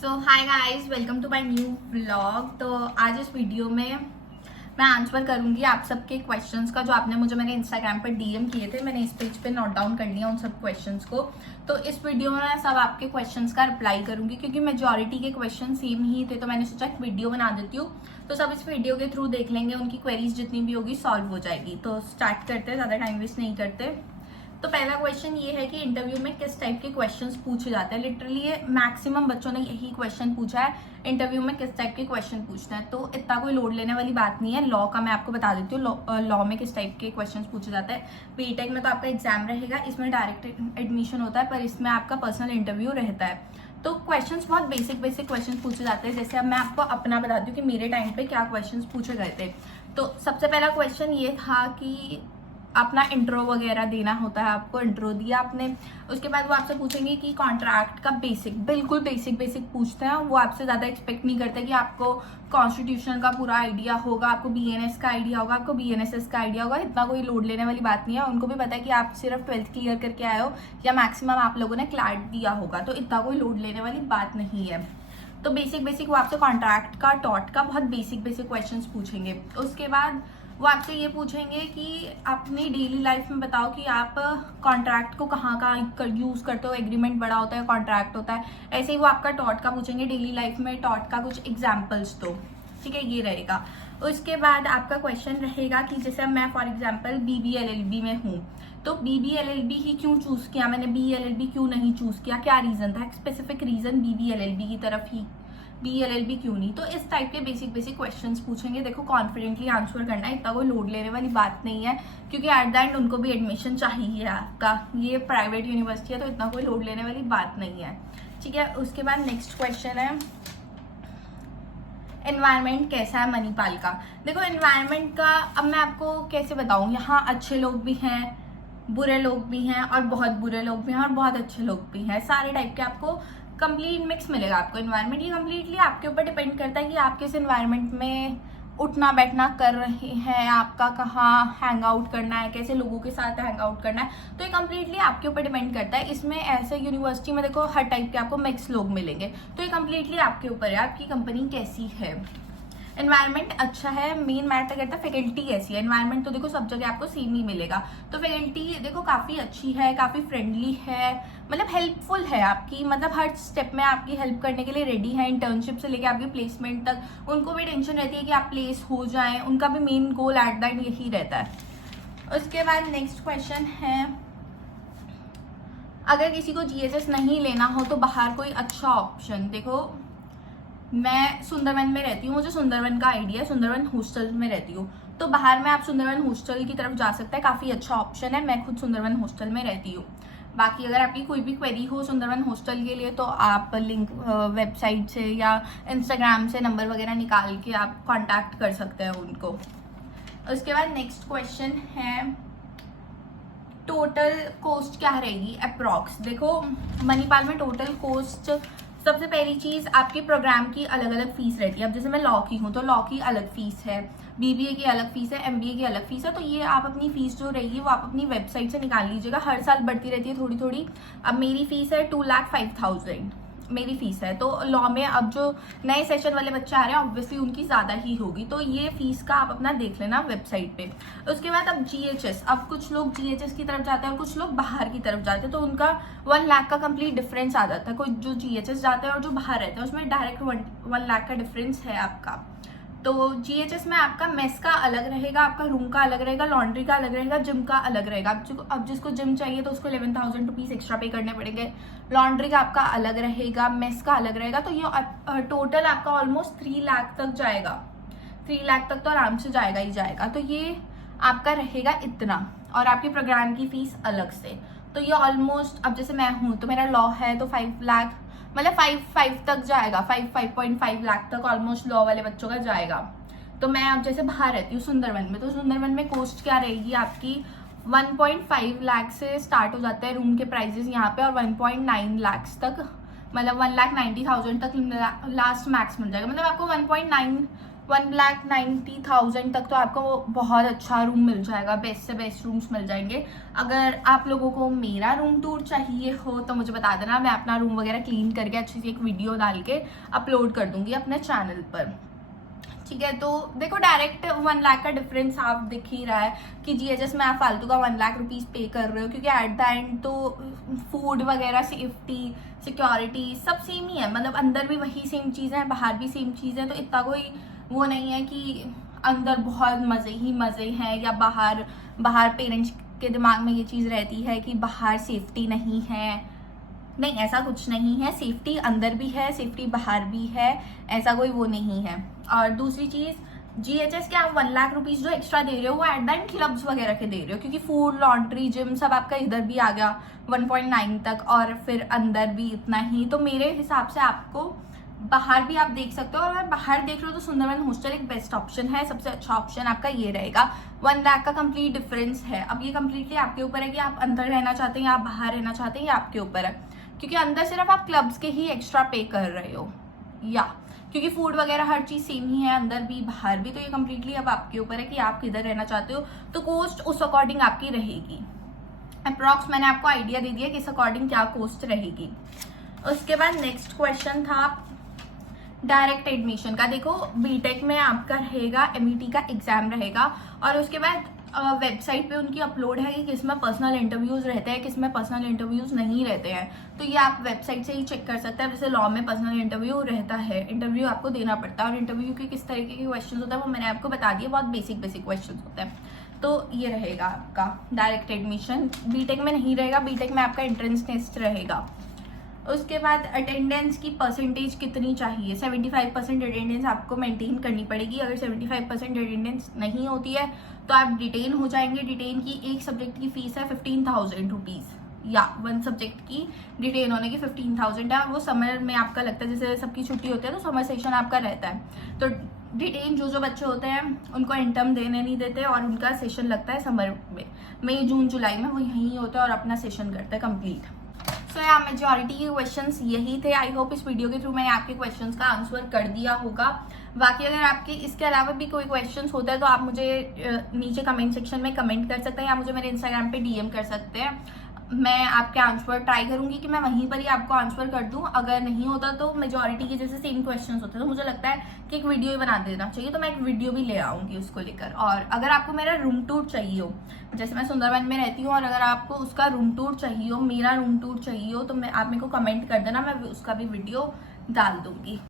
So hi guys, welcome to my new vlog. तो आज इस वीडियो में मैं आंसर करूंगी आप सबके क्वेश्चंस का जो आपने मुझे मेरे इंस्टाग्राम पर डीएम किए थे। मैंने इस पेज पे नोट डाउन कर लिया उन सब क्वेश्चंस को। तो इस वीडियो में मैं सब आपके क्वेश्चंस का रिप्लाई करूंगी क्योंकि मेजॉरिटी के क्वेश्चन सेम ही थे, तो मैंने सोचा एक वीडियो बना देती हूँ। तो सब इस वीडियो के थ्रू देख लेंगे, उनकी क्वेरीज जितनी भी होगी सॉल्व हो जाएगी। तो स्टार्ट करते हैं, ज़्यादा टाइम वेस्ट नहीं करते। तो पहला क्वेश्चन ये है कि इंटरव्यू में किस टाइप के क्वेश्चंस पूछे जाते हैं। लिटरली ये मैक्सिमम बच्चों ने यही क्वेश्चन पूछा है, इंटरव्यू में किस टाइप के क्वेश्चन पूछते हैं। तो इतना कोई लोड लेने वाली बात नहीं है। लॉ का मैं आपको बता देती हूँ, लॉ में किस टाइप के क्वेश्चंस पूछे जाते हैं। बीटेक में तो आपका एग्जाम रहेगा, इसमें डायरेक्ट एडमिशन होता है, पर इसमें आपका पर्सनल इंटरव्यू रहता है। तो क्वेश्चंस बहुत बेसिक क्वेश्चंस पूछे जाते हैं। जैसे अब मैं आपको अपना बताती हूँ कि मेरे टाइम पे क्या क्वेश्चंस पूछे गए थे। तो सबसे पहला क्वेश्चन ये था कि अपना इंट्रो वगैरह देना होता है, आपको इंट्रो दिया आपने, उसके बाद वो आपसे पूछेंगे कि कॉन्ट्रैक्ट का बिल्कुल बेसिक पूछते हैं। वो आपसे ज़्यादा एक्सपेक्ट नहीं करते कि आपको कॉन्स्टिट्यूशन का पूरा आइडिया होगा, आपको बीएनएस का आइडिया होगा, आपको बीएनएसएस का आइडिया होगा। इतना कोई लोड लेने वाली बात नहीं है। उनको भी पता है कि आप सिर्फ 12th क्लियर करके आए हो या मैक्सिमम आप लोगों ने क्लैट दिया होगा, तो इतना कोई लोड लेने वाली बात नहीं है। तो बेसिक वो आपसे कॉन्ट्रैक्ट का, टॉट का बहुत बेसिक क्वेश्चंस पूछेंगे। उसके बाद वो आपसे ये पूछेंगे कि अपनी डेली लाइफ में बताओ कि आप कॉन्ट्रैक्ट को कहाँ यूज़ करते हो। एग्रीमेंट बड़ा होता है, कॉन्ट्रैक्ट होता है। ऐसे ही वो आपका टॉट का पूछेंगे, डेली लाइफ में टॉट का कुछ एग्जाम्पल्स दो। ठीक है, ये रहेगा। उसके बाद आपका क्वेश्चन रहेगा कि जैसे मैं फॉर एग्जाम्पल BBLLB में हूँ, तो BBLLB ही क्यों चूज़ किया मैंने, BLLB क्यों नहीं चूज़ किया, क्या रीज़न था, एक स्पेसिफिक रीज़न BBLLB की तरफ ही, BLLB क्यों नहीं। तो इस टाइप के बेसिक क्वेश्चंस पूछेंगे। देखो कॉन्फिडेंटली आंसर करना है, इतना कोई लोड लेने वाली बात नहीं है क्योंकि एट द एंड उनको भी एडमिशन चाहिए आपका। ये प्राइवेट यूनिवर्सिटी है तो इतना कोई लोड लेने वाली बात नहीं है। ठीक है, उसके बाद नेक्स्ट क्वेश्चन है एनवायरनमेंट कैसा है मणिपाल का। देखो एनवायरनमेंट का अब मैं आपको कैसे बताऊँ, यहाँ अच्छे लोग भी हैं, बुरे लोग भी हैं, और बहुत बुरे लोग भी हैं, और बहुत अच्छे लोग भी हैं। सारे टाइप के आपको कंप्लीट मिक्स मिलेगा आपको एनवायरनमेंट। ये कम्प्लीटली आपके ऊपर डिपेंड करता है कि आप किस एनवायरनमेंट में उठना बैठना कर रहे हैं, आपका कहाँ हैंग आउट करना है, कैसे लोगों के साथ हैंग आउट करना है। तो ये कम्प्लीटली आपके ऊपर डिपेंड करता है। इसमें ऐसे यूनिवर्सिटी में देखो हर टाइप के आपको मिक्स लोग मिलेंगे, तो ये कम्प्लीटली आपके ऊपर है, आपकी कंपनी कैसी है। एनवायरनमेंट अच्छा है, मेन मैटर करता है फैकल्टी कैसी है। एनवायरनमेंट तो देखो सब जगह आपको सेम ही मिलेगा, तो फैकल्टी देखो काफ़ी अच्छी है, काफ़ी फ्रेंडली है, मतलब हेल्पफुल है आपकी, मतलब हर स्टेप में आपकी हेल्प करने के लिए रेडी है। इंटर्नशिप से लेके आपकी प्लेसमेंट तक उनको भी टेंशन रहती है कि आप प्लेस हो जाएं, उनका भी main goal at the end यही रहता है। उसके बाद नेक्स्ट क्वेश्चन है, अगर किसी को GHS नहीं लेना हो तो बाहर कोई अच्छा ऑप्शन। देखो मैं सुंदरवन में रहती हूँ, मुझे सुंदरवन का आइडिया है, सुंदरवन हॉस्टल में रहती हूँ, तो बाहर में आप सुंदरवन हॉस्टल की तरफ जा सकते हैं, काफ़ी अच्छा ऑप्शन है। मैं खुद सुंदरवन हॉस्टल में रहती हूँ। बाकी अगर आपकी कोई भी क्वेरी हो सुंदरवन हॉस्टल के लिए तो आप लिंक वेबसाइट से या इंस्टाग्राम से नंबर वगैरह निकाल के आप कांटेक्ट कर सकते हैं उनको। उसके बाद नेक्स्ट क्वेश्चन है टोटल कॉस्ट क्या रहेगी अप्रॉक्स। देखो मणिपाल में टोटल कॉस्ट, सबसे पहली चीज़ आपके प्रोग्राम की अलग अलग फीस रहती है। अब जैसे मैं लॉ की हूँ तो लॉ की अलग फीस है, BBA की अलग फीस है, MBA की अलग फीस है। तो ये आप अपनी फीस जो रहेगी वो आप अपनी वेबसाइट से निकाल लीजिएगा, हर साल बढ़ती रहती है थोड़ी थोड़ी। अब मेरी फीस है 2,05,000 मेरी फीस है। तो लॉ में अब जो नए सेशन वाले बच्चे आ रहे हैं ऑब्वियसली उनकी ज़्यादा ही होगी, तो ये फीस का आप अपना देख लेना वेबसाइट पे। उसके बाद अब GHS, अब कुछ लोग GHS की तरफ जाते हैं और कुछ लोग बाहर की तरफ जाते हैं, तो उनका 1 लाख का कंप्लीट डिफरेंस आ जाता है। कोई जो GHS जाते हैं और जो बाहर रहते हैं उसमें डायरेक्ट 1 लाख का डिफरेंस है आपका। तो GHS में आपका मेस का अलग रहेगा, आपका रूम का अलग रहेगा, लॉन्ड्री का अलग रहेगा, जिम का अलग रहेगा। अब जिसको जिम चाहिए तो उसको 11,000 रुपीज़ एक्स्ट्रा पे करने पड़ेंगे। लॉन्ड्री का आपका अलग रहेगा, मेस का अलग रहेगा। तो ये टोटल आपका ऑलमोस्ट 3 लाख तक जाएगा, 3 लाख तक तो आराम से जाएगा ही जाएगा। तो ये आपका रहेगा इतना, और आपके प्रोग्राम की फीस अलग से। तो ये ऑलमोस्ट, अब जैसे मैं हूँ तो मेरा लॉ है तो 5 लाख, मतलब 5 तक जाएगा, 5.5 लाख तक ऑलमोस्ट लॉ वाले बच्चों का जाएगा। तो मैं अब जैसे बाहर रहती हूँ सुंदरवन में, तो सुंदरवन में कॉस्ट क्या रहेगी आपकी, 1.5 लाख से स्टार्ट हो जाता है रूम के प्राइजेस यहाँ पे, और 1.9 लाख तक, मतलब 1,90,000 तक लास्ट मैक्स मिल जाएगा। मतलब आपको 1,90,000 तक तो आपको वो बहुत अच्छा रूम मिल जाएगा, बेस्ट से बेस्ट रूम्स मिल जाएंगे। अगर आप लोगों को मेरा रूम टूर चाहिए हो तो मुझे बता देना, मैं अपना रूम वगैरह क्लीन करके अच्छी सी एक वीडियो डाल के अपलोड कर दूंगी अपने चैनल पर, ठीक है। तो देखो डायरेक्ट 1 लाख का डिफरेंस आप दिख ही रहा है कि GHS में आप फालतू का 1 लाख रुपीज पे कर रहे हो, क्योंकि एट द एंड तो फूड वगैरह, सेफ्टी, सिक्योरिटी सब सेम ही है, मतलब अंदर भी वही सेम चीज़ है, बाहर भी सेम चीज़ है। तो इतना कोई वो नहीं है कि अंदर बहुत मज़े ही मज़े हैं या बाहर पेरेंट्स के दिमाग में ये चीज़ रहती है कि बाहर सेफ्टी नहीं है। नहीं, ऐसा कुछ नहीं है, सेफ्टी अंदर भी है, सेफ्टी बाहर भी है, ऐसा कोई वो नहीं है। और दूसरी चीज़, GHS के आप 1 लाख रुपीज़ जो एक्स्ट्रा दे रहे हो वो एट द एंड क्लब्स वगैरह के दे रहे हो, क्योंकि फूड, लॉन्ड्री, जिम सब आपका इधर भी आ गया 1.9 तक, और फिर अंदर भी इतना ही। तो मेरे हिसाब से आपको बाहर भी आप देख सकते हो, और अगर बाहर देख रहे हो तो सुंदरवन हॉस्टल एक बेस्ट ऑप्शन है, सबसे अच्छा ऑप्शन आपका ये रहेगा। 1 लाख का कंप्लीट डिफरेंस है। अब ये कंप्लीटली आपके ऊपर है कि आप अंदर रहना चाहते हैं या आप बाहर रहना चाहते हैं, ये आपके ऊपर है, क्योंकि अंदर सिर्फ आप क्लब्स के ही एक्स्ट्रा पे कर रहे हो, या क्योंकि फूड वगैरह हर चीज़ सेम ही है अंदर भी बाहर भी। तो ये कम्प्लीटली अब आपके ऊपर है कि आप किधर रहना चाहते हो, तो कॉस्ट उस अकॉर्डिंग आपकी रहेगी। अप्रॉक्स मैंने आपको आइडिया दे दिया कि इस अकॉर्डिंग क्या कॉस्ट रहेगी। उसके बाद नेक्स्ट क्वेश्चन था डायरेक्ट एडमिशन का। देखो बीटेक में आपका रहेगा MET का एग्जाम रहेगा, और उसके बाद वेबसाइट पे उनकी अपलोड है कि किसमें पर्सनल इंटरव्यूज रहते हैं, किसमें पर्सनल इंटरव्यूज नहीं रहते हैं। तो ये आप वेबसाइट से ही चेक कर सकते हैं। जैसे लॉ में पर्सनल इंटरव्यू रहता है, इंटरव्यू आपको देना पड़ता है, और इंटरव्यू के किस तरीके के क्वेश्चन होता है वो मैंने आपको बता दिया, बहुत बेसिक क्वेश्चन होते हैं। तो ये रहेगा आपका डायरेक्ट एडमिशन। बीटेक में नहीं रहेगा, बीटेक में आपका एंट्रेंस टेस्ट रहेगा। उसके बाद अटेंडेंस की परसेंटेज कितनी चाहिए, 75% अटेंडेंस आपको मेंटेन करनी पड़ेगी। अगर 75% अटेंडेंस नहीं होती है तो आप डिटेन हो जाएंगे। डिटेन की एक सब्जेक्ट की फीस है 15,000 रुपीज़, या 1 सब्जेक्ट की डिटेन होने की 15,000 है। और वो समर में आपका लगता है, जैसे सबकी छुट्टी होती है तो समर सेशन आपका रहता है। तो डिटेन जो बच्चे होते हैं उनको इंटर्म देने नहीं देते, और उनका सेशन लगता है समर में, मई, जून, जुलाई में, वो यहीं होता है और अपना सेशन करता है कंप्लीट। सो या मेजॉरिटी के क्वेश्चंस यही थे। आई होप इस वीडियो के थ्रू मैंने आपके क्वेश्चंस का आंसर कर दिया होगा। बाकी अगर आपके इसके अलावा भी कोई क्वेश्चंस होता है तो आप मुझे नीचे कमेंट सेक्शन में कमेंट कर सकते हैं, या मुझे मेरे इंस्टाग्राम पे DM कर सकते हैं। मैं आपके आंसर ट्राई करूंगी कि मैं वहीं पर ही आपको आंसर कर दूं। अगर नहीं होता तो मेजॉरिटी के जैसे सेम क्वेश्चंस होते हैं तो मुझे लगता है कि एक वीडियो ही बना देना चाहिए, तो मैं एक वीडियो भी ले आऊंगी उसको लेकर। और अगर आपको मेरा रूम टूर चाहिए हो, जैसे मैं सुंदरवन में रहती हूँ, और अगर आपको उसका रूम टूर चाहिए हो, मेरा रूम टूर चाहिए हो, तो आप मेरे को कमेंट कर देना, मैं उसका भी वीडियो डाल दूंगी।